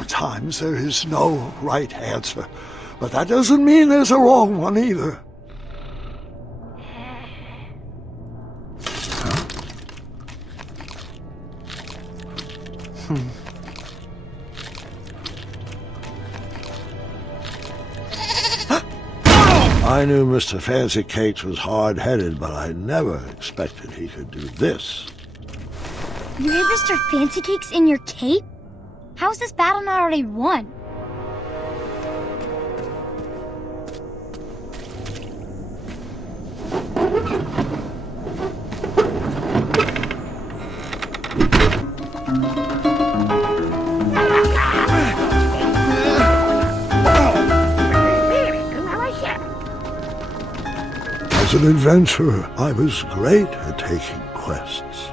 Sometimes there is no right answer, but that doesn't mean there's a wrong one either. I knew Mr. Fancycakes was hard-headed, but I never expected he could do this. You had Mr. Fancycakes in your cape? How is this battle not already won? As an adventurer, I was great at taking quests.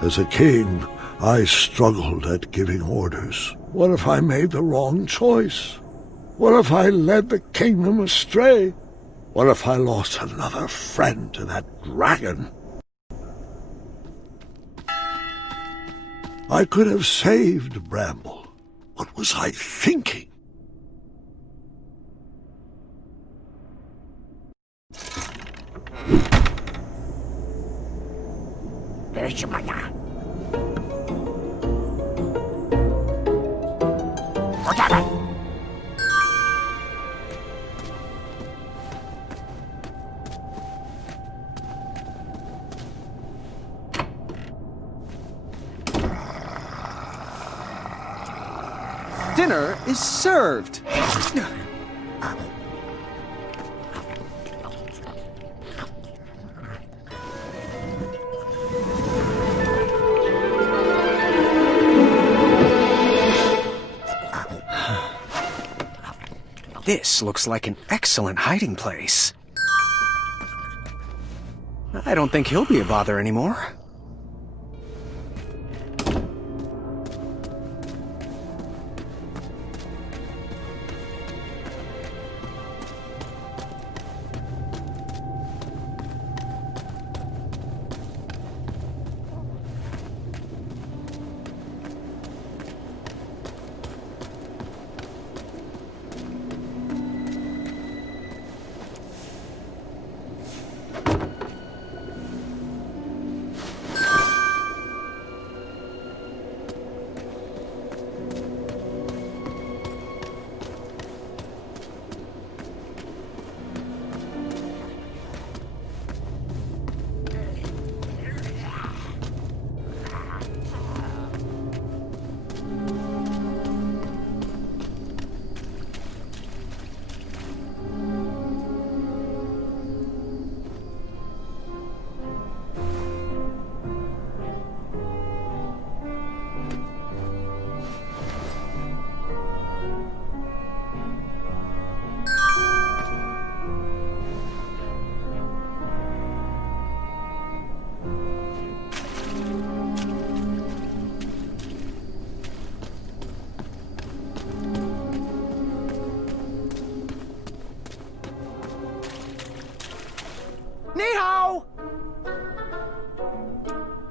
As a king, I struggled at giving orders. What if I made the wrong choice? What if I led the kingdom astray? What if I lost another friend to that dragon? I could have saved Bramble. What was I thinking? Dinner is served. This looks like an excellent hiding place. I don't think he'll be a bother anymore.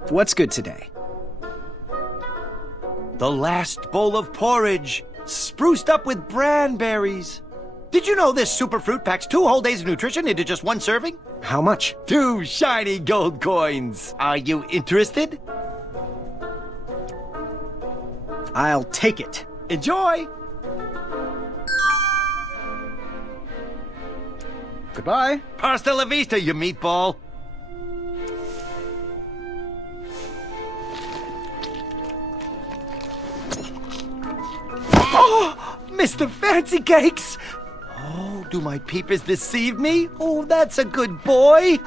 What's good today? The last bowl of porridge, spruced up with branberries. Did you know this superfruit packs 2 whole days of nutrition into just 1 serving? How much? 2 shiny gold coins. Are you interested? I'll take it. Enjoy! Goodbye. Hasta la vista, you meatball. Oh, Mr. Fancycakes! Oh, do my peepers deceive me? Oh, that's a good boy.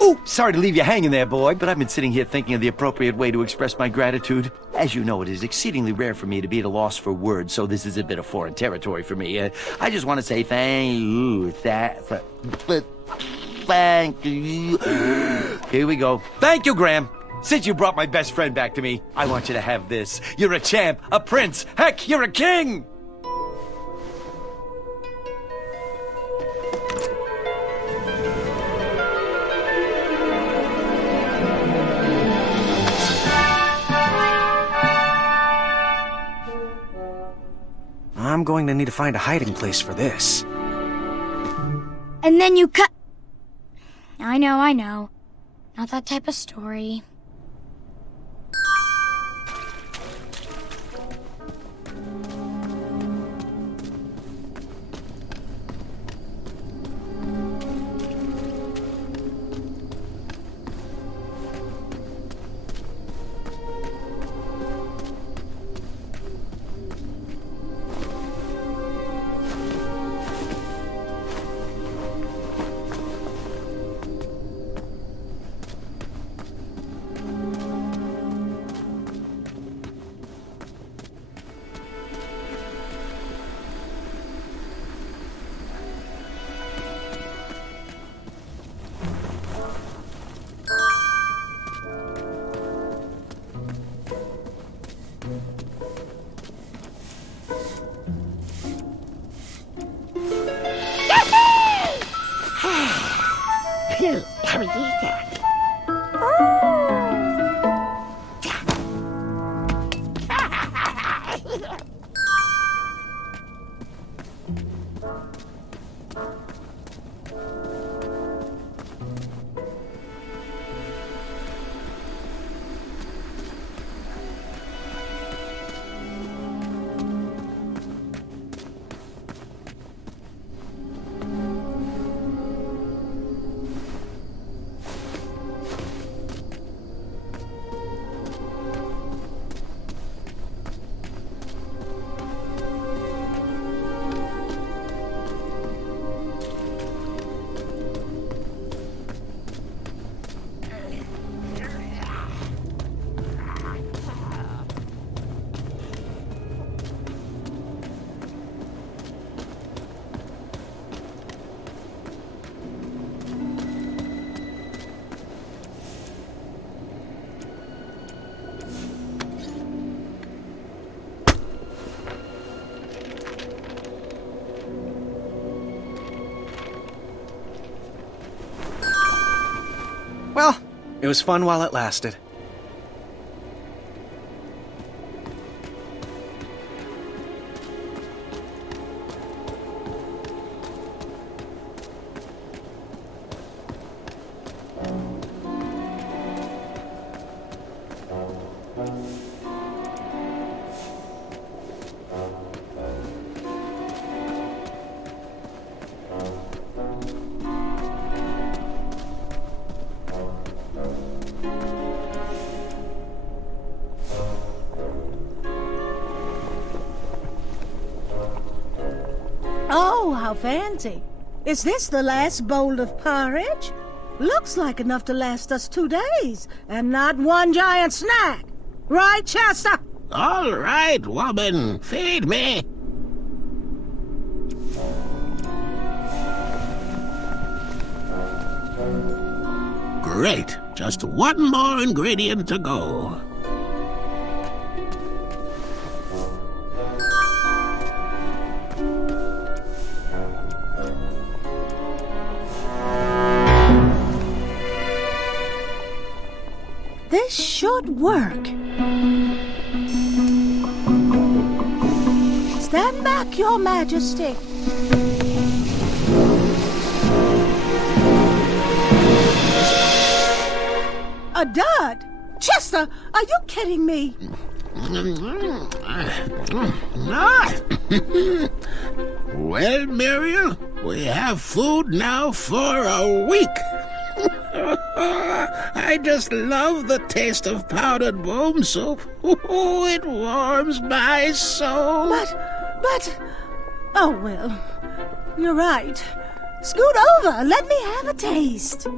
Oh, sorry to leave you hanging there, boy, but I've been sitting here thinking of the appropriate way to express my gratitude. As you know, it is exceedingly rare for me to be at a loss for words, so this is a bit of foreign territory for me. I just want to say thank you. Thank you. Here we go. Thank you, Graham. Since you brought my best friend back to me, I want you to have this. You're a champ, a prince, heck, you're a king! I'm going to need to find a hiding place for this. And then you cut... I know. Not that type of story. Well, it was fun while it lasted. Oh, how fancy. Is this the last bowl of porridge? Looks like enough to last us 2 days, and not one giant snack. Right, Chester? All right, woman, feed me. Great, just one more ingredient to go. This should work. Stand back, Your Majesty. A dud? Chester, are you kidding me? Well, Muriel, we have food now for a week. I just love the taste of powdered worm soup. Oh, it warms my soul. But... Oh, well, you're right. Scoot over, let me have a taste.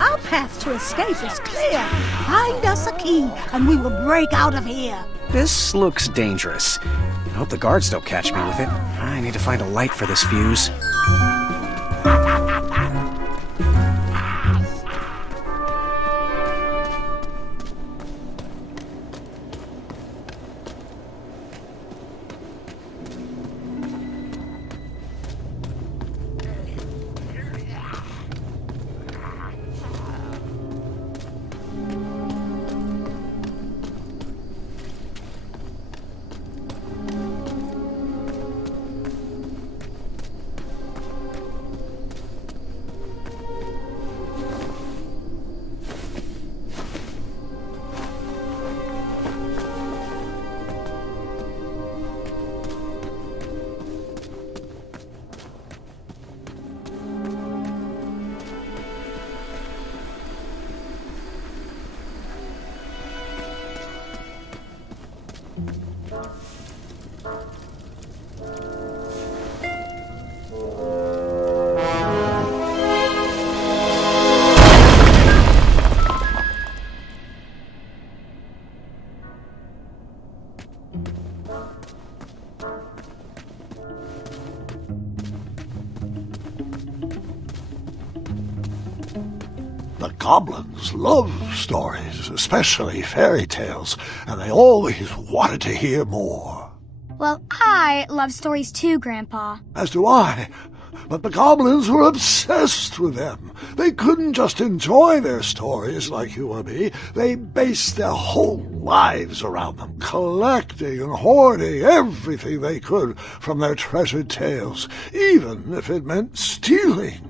Our path to escape is clear. Find us a key, and we will break out of here. This looks dangerous. I hope the guards don't catch me with it. I need to find a light for this fuse. Goblins love stories, especially fairy tales, and they always wanted to hear more. Well, I love stories too, Grandpa. As do I. But the goblins were obsessed with them. They couldn't just enjoy their stories like you or me. They based their whole lives around them, collecting and hoarding everything they could from their treasured tales, even if it meant stealing.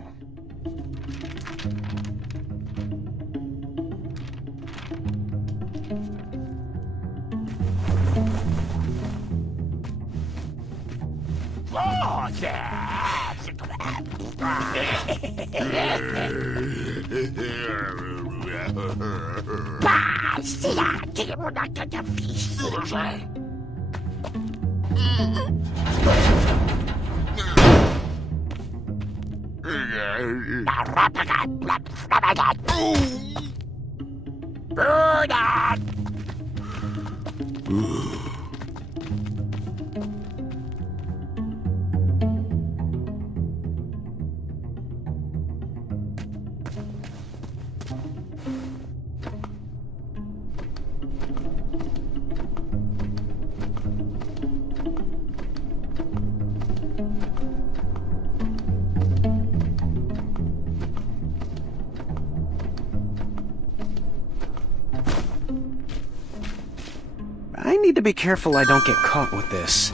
I need to be careful I don't get caught with this.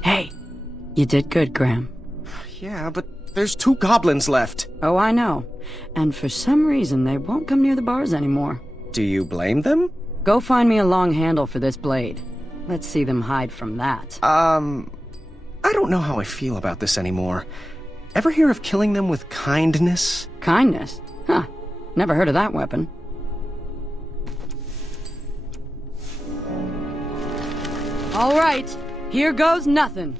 Hey, you did good, Graham. Yeah, but there's 2 goblins left. Oh, I know. And for some reason, they won't come near the bars anymore. Do you blame them? Go find me a long handle for this blade. Let's see them hide from that. I don't know how I feel about this anymore. Ever hear of killing them with kindness? Kindness? Huh. Never heard of that weapon. All right. Here goes nothing.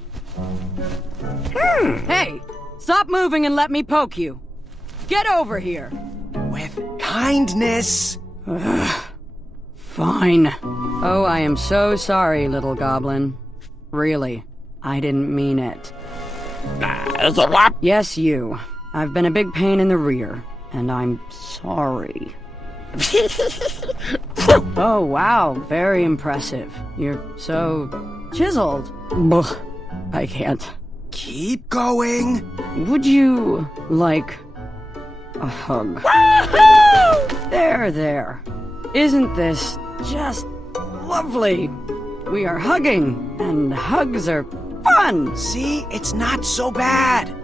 Hey! Stop moving and let me poke you. Get over here. With kindness. Fine. Oh, I am so sorry, little goblin. Really, I didn't mean it. Yes, you. I've been a big pain in the rear, and I'm sorry. Oh, wow, very impressive. You're so chiseled. Ugh, I can't. Keep going. Would you like a hug? There. Isn't this just lovely? We are hugging, and hugs are fun. See, it's not so bad.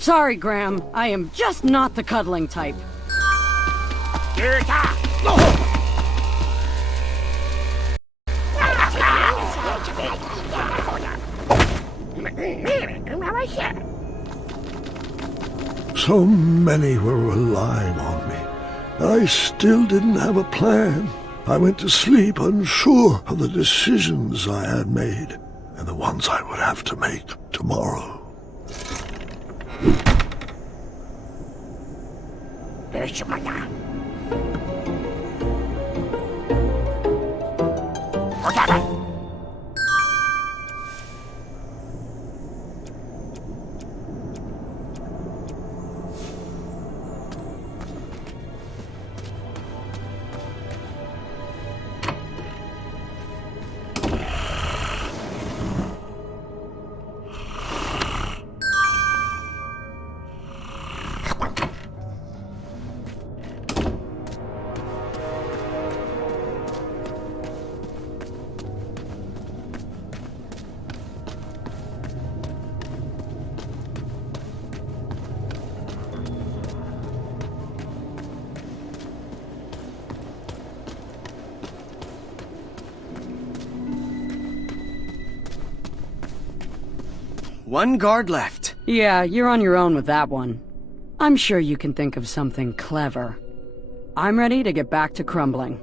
Sorry, Graham. I am just not the cuddling type. So many were relying on me, and I still didn't have a plan. I went to sleep unsure of the decisions I had made and the ones I would have to make tomorrow. One guard left. Yeah, you're on your own with that one. I'm sure you can think of something clever. I'm ready to get back to crumbling.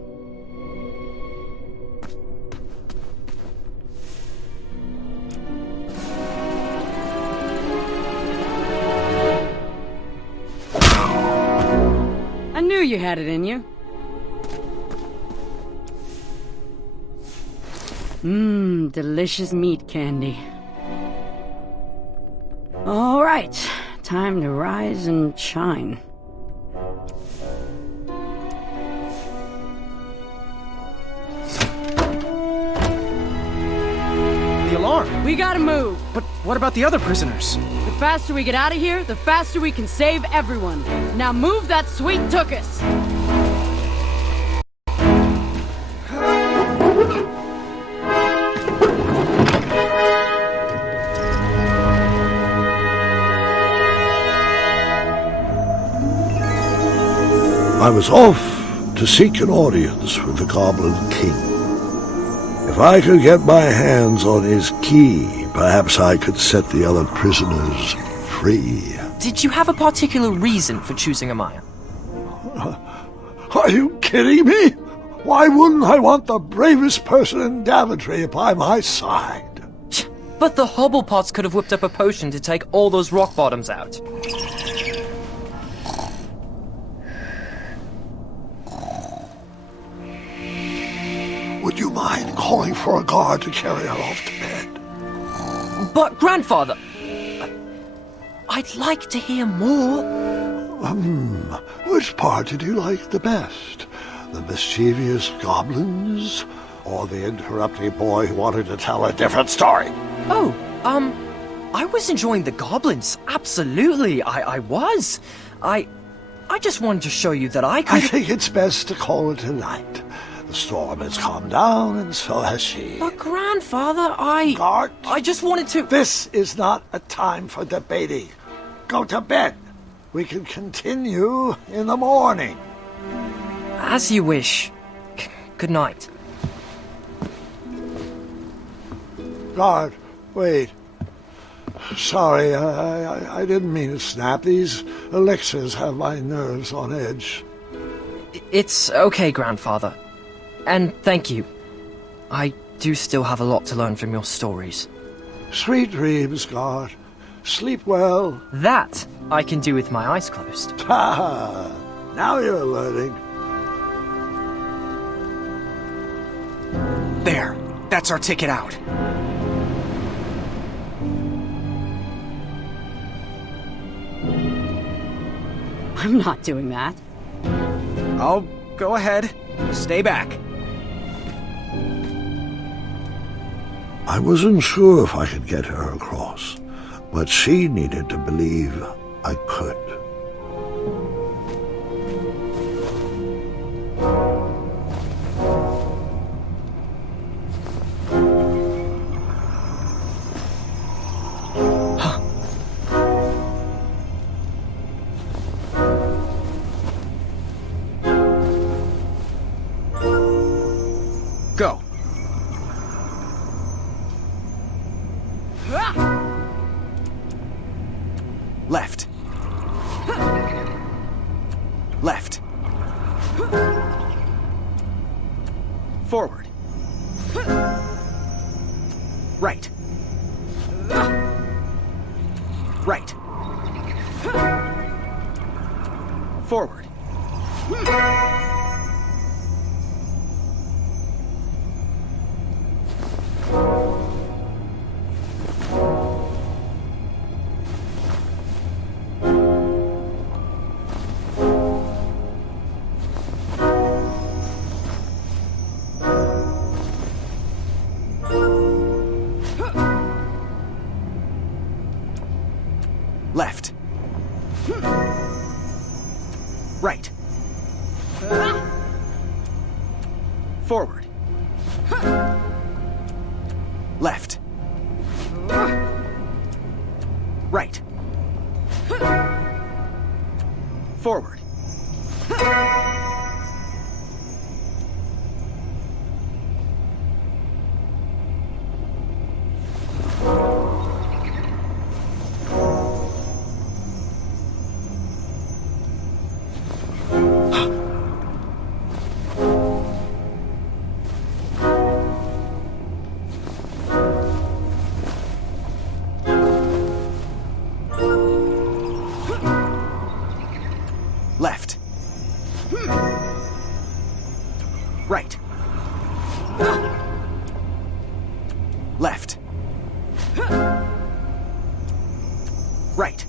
I knew you had it in you. Mmm, delicious meat candy. All right, time to rise and shine. The alarm. We gotta move. But what about the other prisoners? The faster we get out of here, the faster we can save everyone. Now move that sweet tuchus. I was off to seek an audience with the Goblin King. If I could get my hands on his key, perhaps I could set the other prisoners free. Did you have a particular reason for choosing Amaya? Are you kidding me? Why wouldn't I want the bravest person in Daventry by my side? But the Hobblepots could have whipped up a potion to take all those rock bottoms out. Would you mind calling for a guard to carry her off to bed? But, Grandfather, I'd like to hear more. Which part did you like the best? The mischievous goblins? Or the interrupting boy who wanted to tell a different story? Oh, I was enjoying the goblins. Absolutely, I was. I just wanted to show you that I could... I think it's best to call it a night. The storm has calmed down, and so has she. But, Grandfather, Guard, I just wanted to... this is not a time for debating. Go to bed. We can continue in the morning. As you wish. Good night. Guard, wait. Sorry, I didn't mean to snap. These elixirs have my nerves on edge. It's okay, Grandfather. And thank you. I do still have a lot to learn from your stories. Sweet dreams, Guard. Sleep well. That I can do with my eyes closed. Ha! Now you're learning. There. That's our ticket out. I'm not doing that. Oh, go ahead. Stay back. I wasn't sure if I could get her across, but she needed to believe I could. Go. Left. Left. Forward. Right. Right. Forward. Left. Right. Forward. Left. Right. Forward. Left. Right. Left. Right.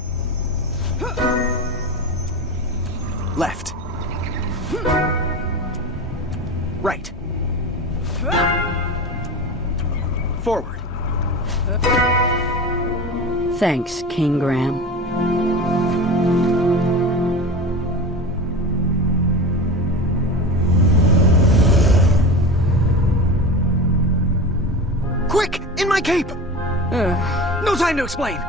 Left. Right. Forward. Thanks, King Graham. Quick! In my cape! No time to explain!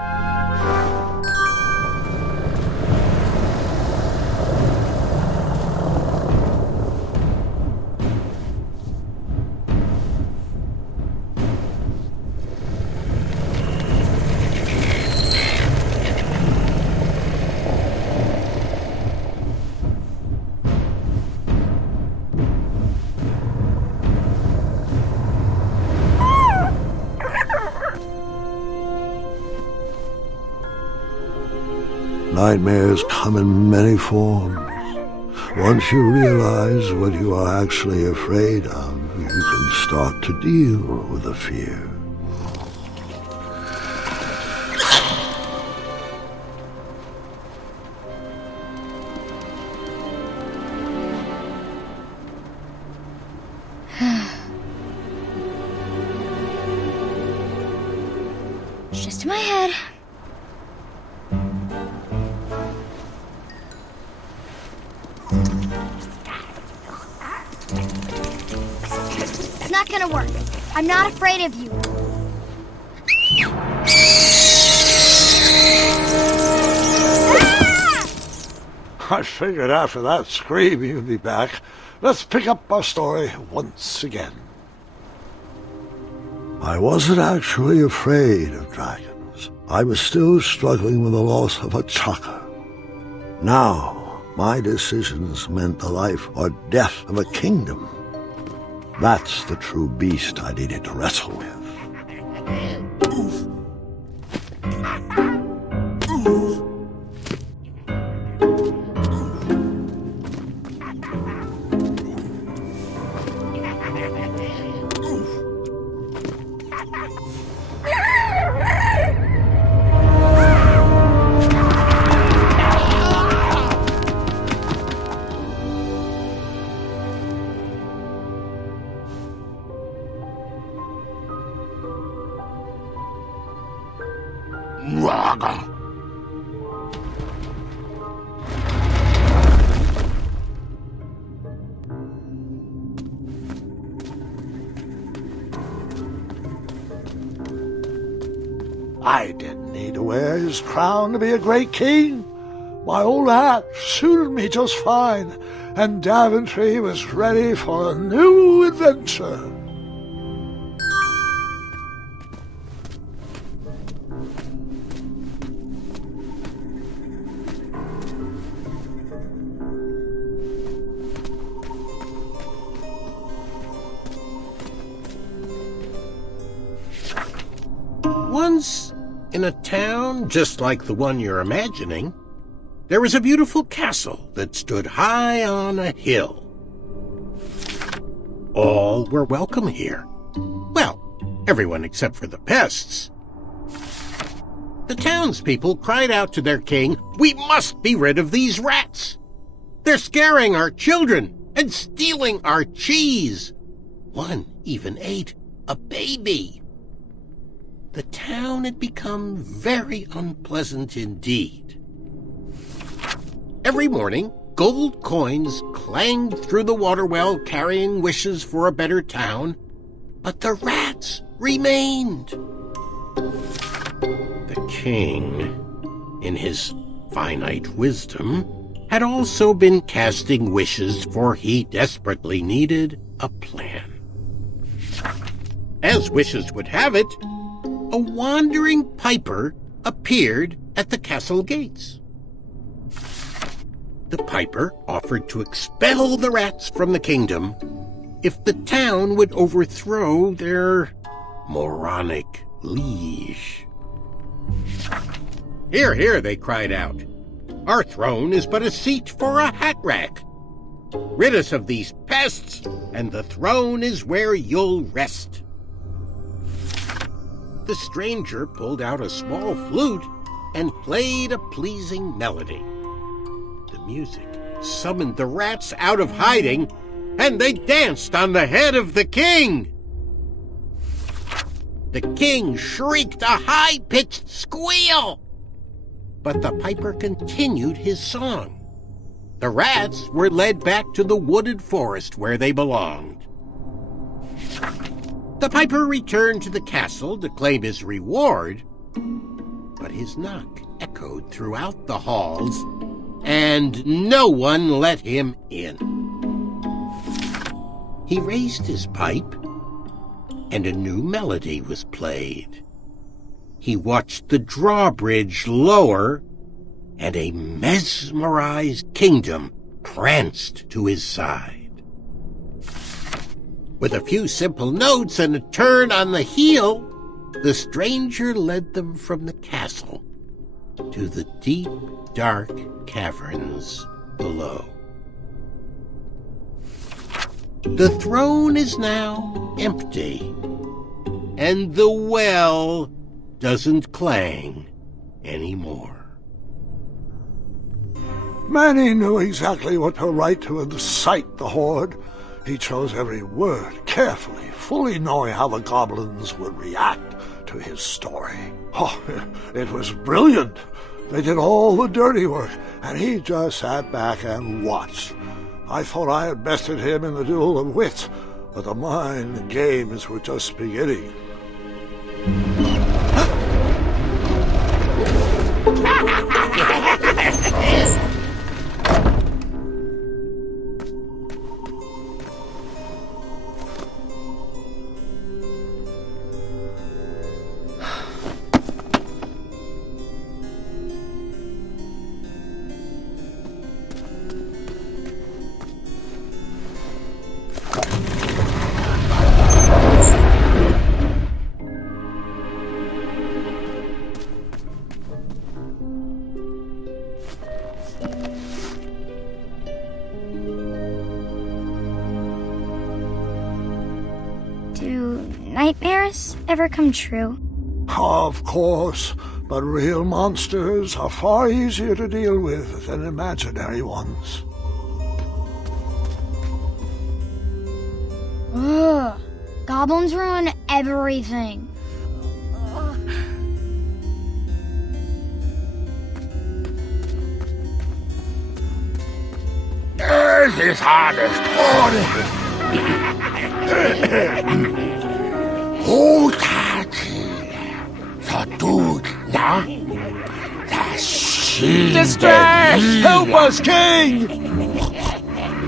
Nightmares come in many forms. Once you realize what you are actually afraid of, you can start to deal with the fear. It's just in my head. It's not gonna work. I'm not afraid of you. I figured after that scream you'd be back. Let's pick up our story once again. I wasn't actually afraid of dragons. I was still struggling with the loss of a chakra. Now, my decisions meant the life or death of a kingdom. That's the true beast I needed to wrestle with. I didn't need to wear his crown to be a great king. My old hat suited me just fine, and Daventry was ready for a new adventure. Once, in a town just like the one you're imagining, there was a beautiful castle that stood high on a hill. All were welcome here. Well, everyone except for the pests. The townspeople cried out to their king, "We must be rid of these rats! They're scaring our children and stealing our cheese! One even ate a baby!" The town had become very unpleasant indeed. Every morning, gold coins clanged through the water well carrying wishes for a better town, but the rats remained. The king, in his finite wisdom, had also been casting wishes, for he desperately needed a plan. As wishes would have it, a wandering piper appeared at the castle gates. The piper offered to expel the rats from the kingdom if the town would overthrow their moronic liege. "Hear, hear," they cried out. "Our throne is but a seat for a hat rack. Rid us of these pests, and the throne is where you'll rest." The stranger pulled out a small flute and played a pleasing melody. The music summoned the rats out of hiding, and they danced on the head of the king. The king shrieked a high-pitched squeal, but the piper continued his song. The rats were led back to the wooded forest where they belonged. The piper returned to the castle to claim his reward, but his knock echoed throughout the halls, and no one let him in. He raised his pipe, and a new melody was played. He watched the drawbridge lower, and a mesmerized kingdom pranced to his side. With a few simple notes and a turn on the heel, the stranger led them from the castle to the deep, dark caverns below. The throne is now empty, and the well doesn't clang anymore. Manny knew exactly what to write to incite the horde. He chose every word carefully, fully knowing how the goblins would react to his story. Oh, it was brilliant. They did all the dirty work, and he just sat back and watched. I thought I had bested him in the duel of wits, but the mind games were just beginning. Nightmares ever come true? Of course, but real monsters are far easier to deal with than imaginary ones. Ugh, goblins ruin everything. This is hardest. Distress! Help us, King!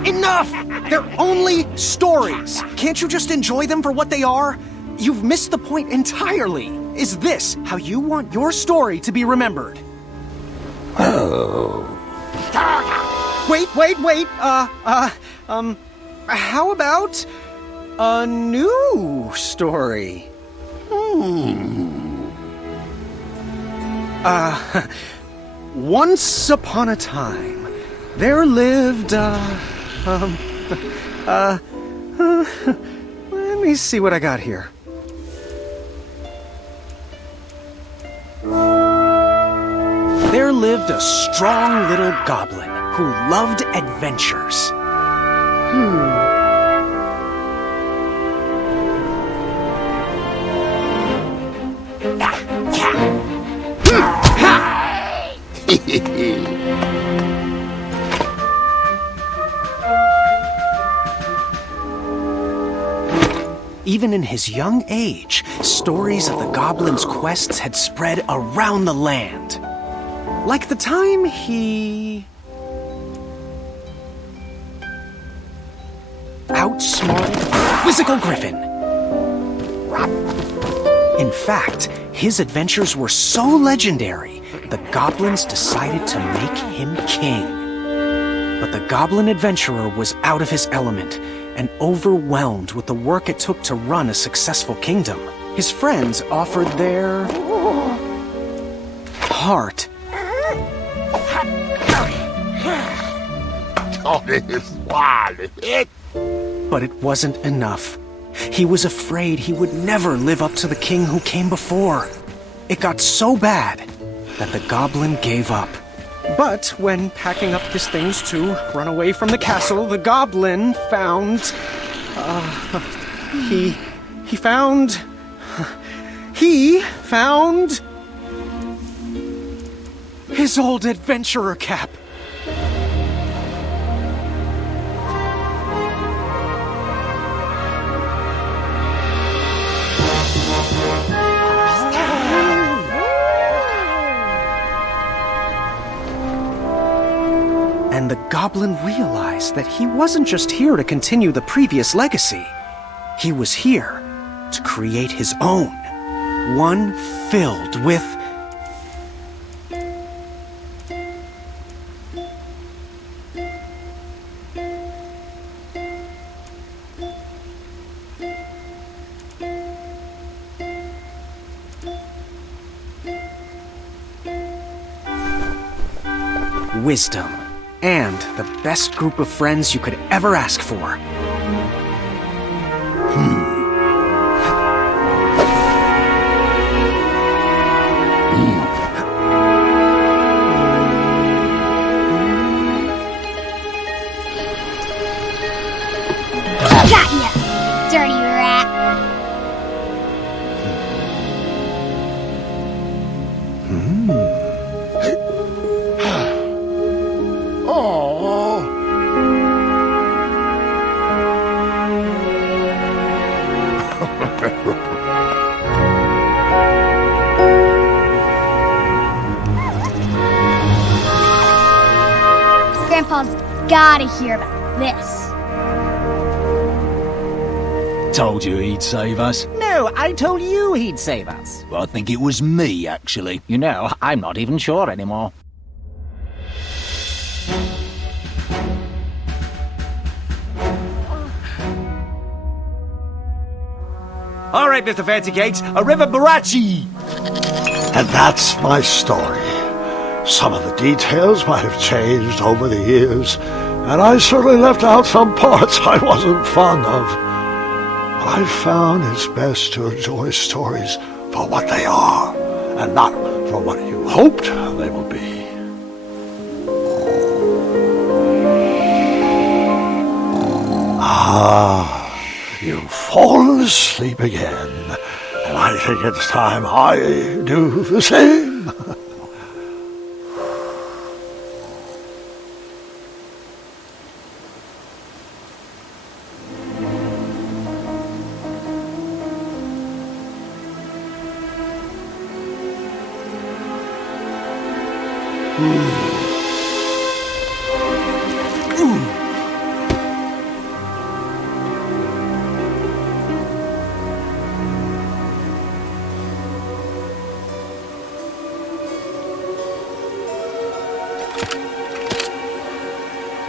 Enough! They're only stories. Can't you just enjoy them for what they are? You've missed the point entirely. Is this how you want your story to be remembered? Oh. Wait. How about a new story? Once upon a time, there lived, let me see what I got here. There lived a strong little goblin who loved adventures. Even in his young age, stories of the goblin's quests had spread around the land. Like the time he outsmarted a quizzical griffin. In fact, his adventures were so legendary, the goblins decided to make him king. But the goblin adventurer was out of his element and overwhelmed with the work it took to run a successful kingdom. His friends offered their heart. But it wasn't enough. He was afraid he would never live up to the king who came before. It got so bad that the goblin gave up. But when packing up his things to run away from the castle, the goblin found... He found his old adventurer cap. And the goblin realized that he wasn't just here to continue the previous legacy. He was here to create his own. One filled with... wisdom. And the best group of friends you could ever ask for. Got ya, dirty rat. Grandpa's gotta hear about this. Told you he'd save us. No, I told you he'd save us. Well, I think it was me, actually. You know, I'm not even sure anymore. All right, Mr. Fancycakes, a river barachi! And that's my story. Some of the details might have changed over the years, and I certainly left out some parts I wasn't fond of. But I found it's best to enjoy stories for what they are, and not for what you hoped they will be. You've fallen asleep again, and I think it's time I do the same.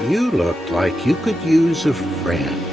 You looked like you could use a friend.